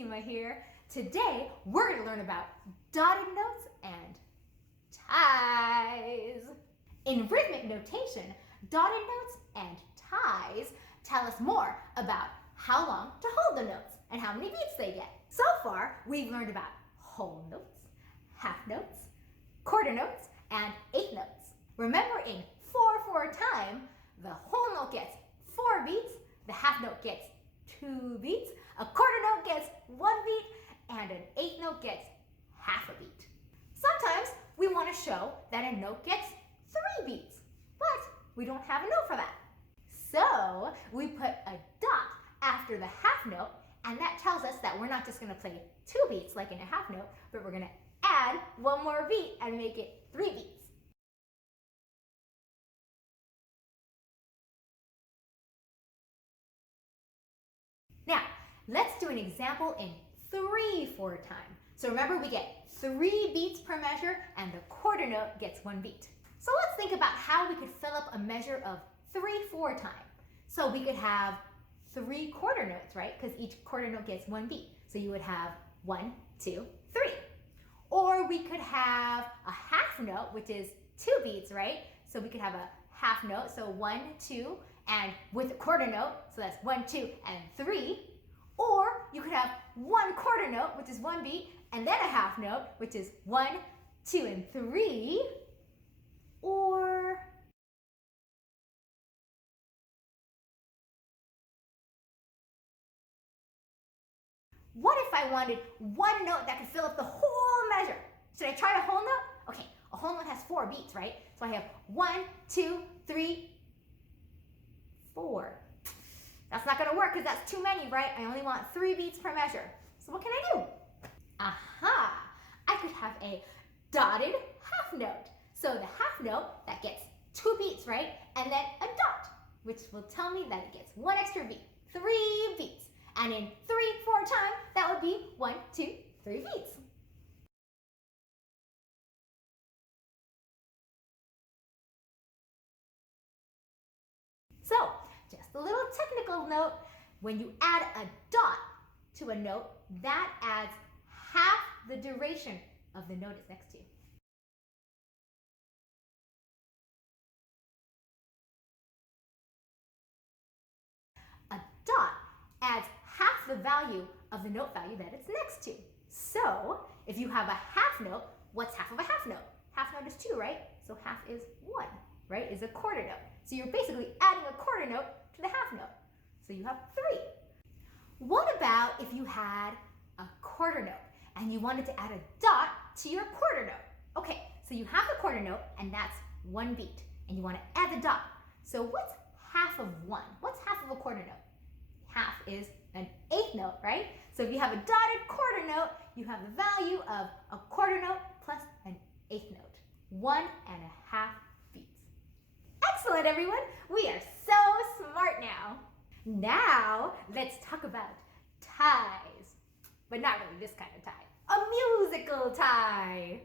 Prestissima here. Today, we're going to learn about dotted notes and ties. In rhythmic notation, dotted notes and ties tell us more about how long to hold the notes and how many beats they get. So far, we've learned about whole notes, half notes, quarter notes, and eighth notes. Remember, in 4/4 time, the whole note gets 4 beats, the half note gets 2 beats, a quarter note gets 1 beat, and an eighth note gets half a beat. Sometimes we want to show that a note gets 3 beats, but we don't have a note for that. So we put a dot after the half note, and that tells us that we're not just going to play 2 beats like in a half note, but we're going to add 1 more beat and make it 3 beats. Now, let's do an example in 3/4 time. So remember, we get 3 beats per measure, and the quarter note gets 1 beat. So let's think about how we could fill up a measure of 3/4 time. So we could have 3 quarter notes, right? Because each quarter note gets 1 beat. So you would have 1, 2, 3. Or we could have a half note, which is 2 beats, right? So we could have a half note, so 1, 2, and with a quarter note, so that's 1, 2, and 3. Or you could have 1 quarter note, which is 1 beat, and then a half note, which is 1, 2, and 3. Or what if I wanted 1 note that could fill up the whole measure? Should I try a whole note? Okay, a whole note has 4 beats, right? So I have 1, 2, 3, 4. That's not gonna work because that's too many, right? I only want 3 beats per measure. So what can I do? Aha! I could have a dotted half note. So the half note, that gets 2 beats, right? And then a dot, which will tell me that it gets 1 extra beat, 3 beats. And in 3/4 time, that would be 1, 2, 3 beats. So, just a little technical note, when you add a dot to a note, that adds half the duration of the note it's next to. A dot adds half the value of the note value that it's next to. So, if you have a half note, what's half of a half note? Half note is 2, right? So half is 1, right? Is a quarter note. So you're basically adding a quarter note to the half note. So you have 3. What about if you had a quarter note and you wanted to add a dot to your quarter note? Okay, so you have the quarter note and that's 1 beat, and you want to add the dot. So what's half of 1? What's half of a quarter note? Half is an eighth note, right? So if you have a dotted quarter note, you have the value of a quarter note plus an eighth note. 1.5 beats. Excellent, everyone. We are so smart now. Now, let's talk about ties. But not really this kind of tie. A musical tie.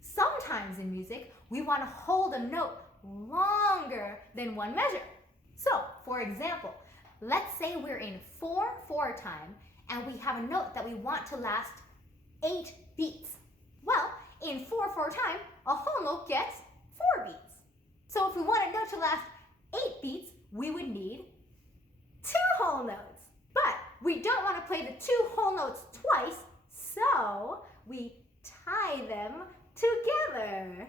Sometimes in music, we want to hold a note longer than 1 measure. So, for example, let's say we're in 4/4 time and we have a note that we want to last 8 beats. Well, in 4/4 time, a whole note gets 4 beats. So if we want a note to last 8 beats, we would need 2 whole notes. But we don't want to play the 2 whole notes twice, so we tie them together.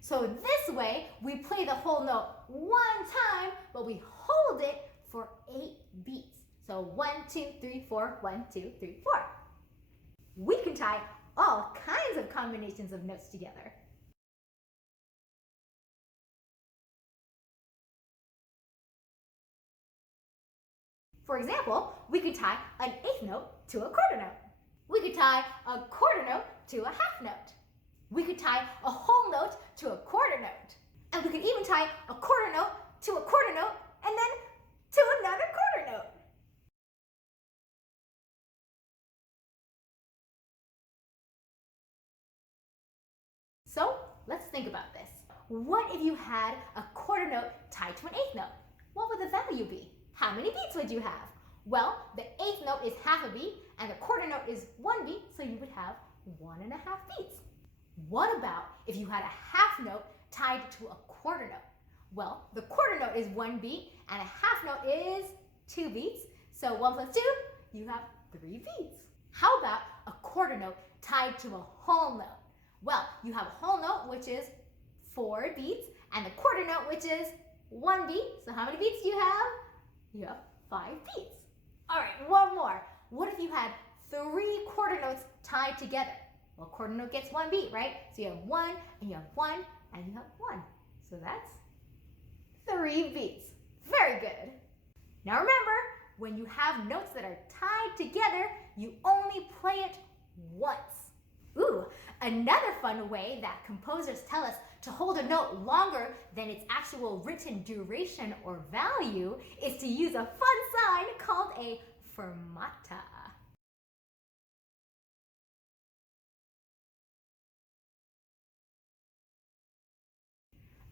So this way, we play the whole note 1 time, but we hold it for 8 beats. So 1, 2, 3, 4, 1, 2, 3, 4. We can tie all kinds of combinations of notes together. For example, we could tie an eighth note to a quarter note. We could tie a quarter note to a half note. We could tie a whole note to a quarter note. And we could even tie a quarter note to a quarter note and then to another quarter note. So let's think about this. what if you had a quarter note tied to an eighth note? What would the value be? How many beats would you have? Well, the eighth note is half a beat and the quarter note is 1 beat, so you would have 1.5 beats. What about if you had a half note tied to a quarter note? Well, the quarter note is 1 beat and a half note is 2 beats. So 1 plus 2, you have 3 beats. How about a quarter note tied to a whole note? Well, you have a whole note, which is 4 beats, and the quarter note, which is 1 beat. So how many beats do you have? You have 5 beats. All right, one more. What if you had 3 quarter notes tied together? Well, quarter note gets 1 beat, right? So you have 1, and you have 1, and you have 1. So that's 3 beats. Very good. Now remember, when you have notes that are tied together, you only play it once. Ooh, another fun way that composers tell us to hold a note longer than its actual written duration or value is to use a fun sign called a fermata.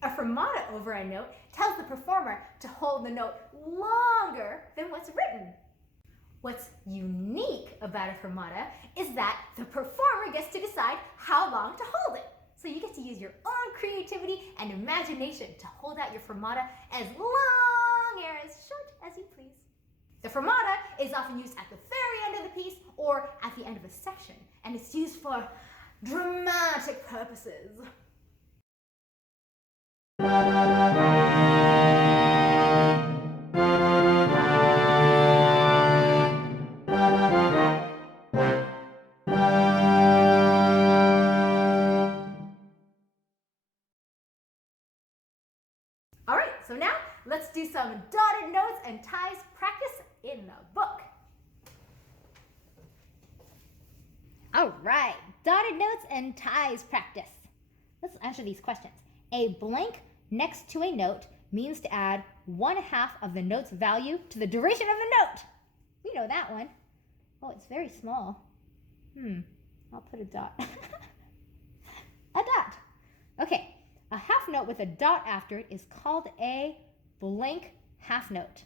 A fermata over a note tells the performer to hold the note longer than what's written. What's unique about a fermata is that the performer gets to decide how long to hold it. So you get to use your own creativity and imagination to hold out your fermata as long or as short as you please. The fermata is often used at the very end of the piece or at the end of a section, and it's used for dramatic purposes. All right, so now let's do some dotted notes and ties practice in the book. All right, dotted notes and ties practice. Let's answer these questions. A blank next to a note means to add 1/2 of the note's value to the duration of the note. We know that one. Oh, it's very small. I'll put a dot. A dot. Okay, a half note with a dot after it is called a blank half note.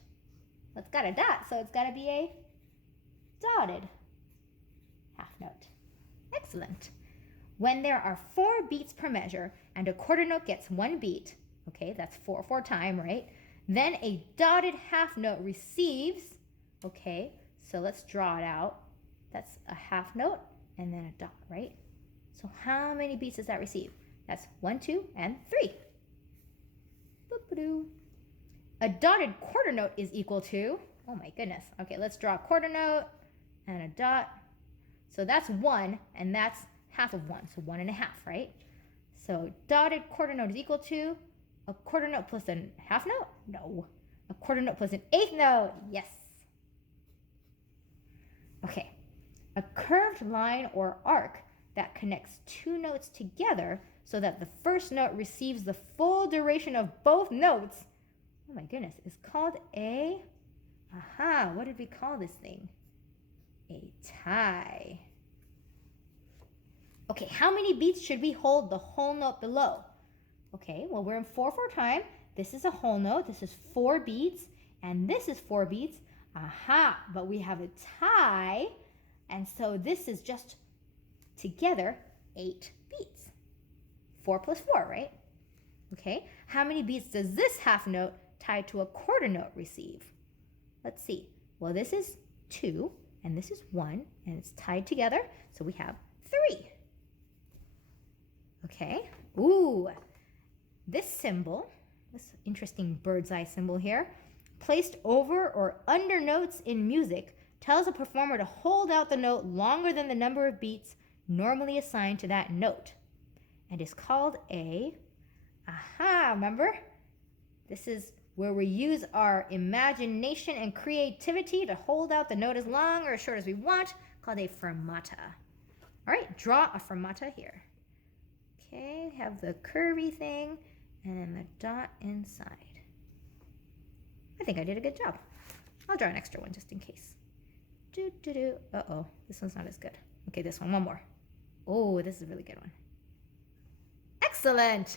It's got a dot, so it's got to be a dotted half note. Excellent. When there are 4 beats per measure and a quarter note gets 1 beat, okay, that's 4 time, right? Then a dotted half note receives, okay, so let's draw it out. That's a half note and then a dot, right? So how many beats does that receive? That's 1, 2, and 3. Boop-a-doo. A dotted quarter note is equal to, oh my goodness. Okay, let's draw a quarter note and a dot. So that's 1, and that's half of 1, so 1.5, right? So dotted quarter note is equal to a quarter note plus a half note? No. A quarter note plus an eighth note? Yes. Okay. A curved line or arc that connects 2 notes together so that the first note receives the full duration of both notes, oh my goodness, is called a, what did we call this thing? A tie. Okay, how many beats should we hold the whole note below? Okay, well, we're in 4/4 time. This is a whole note. This is 4 beats, and this is 4 beats. But we have a tie, and so this is just together 8 beats. 4 plus 4, right? Okay, how many beats does this half note tied to a quarter note receive? Let's see. Well, this is 2, and this is 1, and it's tied together, so we have 3. Okay, ooh, this symbol, this interesting bird's eye symbol here, placed over or under notes in music, tells a performer to hold out the note longer than the number of beats normally assigned to that note, and is called a, remember? This is where we use our imagination and creativity to hold out the note as long or as short as we want, called a fermata. All right, draw a fermata here. Okay, have the curvy thing and then the dot inside. I think I did a good job. I'll draw an extra one just in case. Uh-oh, this one's not as good. Okay, this one more. Oh, this is a really good one. Excellent.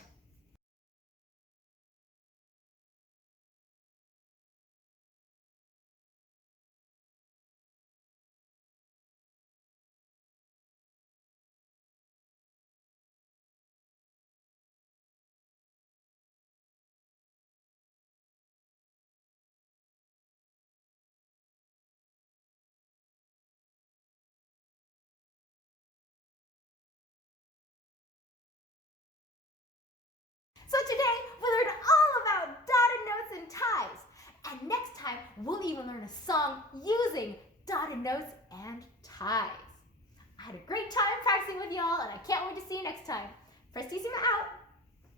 today we learned all about dotted notes and ties. And next time, we'll even learn a song using dotted notes and ties. I had a great time practicing with y'all, and I can't wait to see you next time. Prestissima out.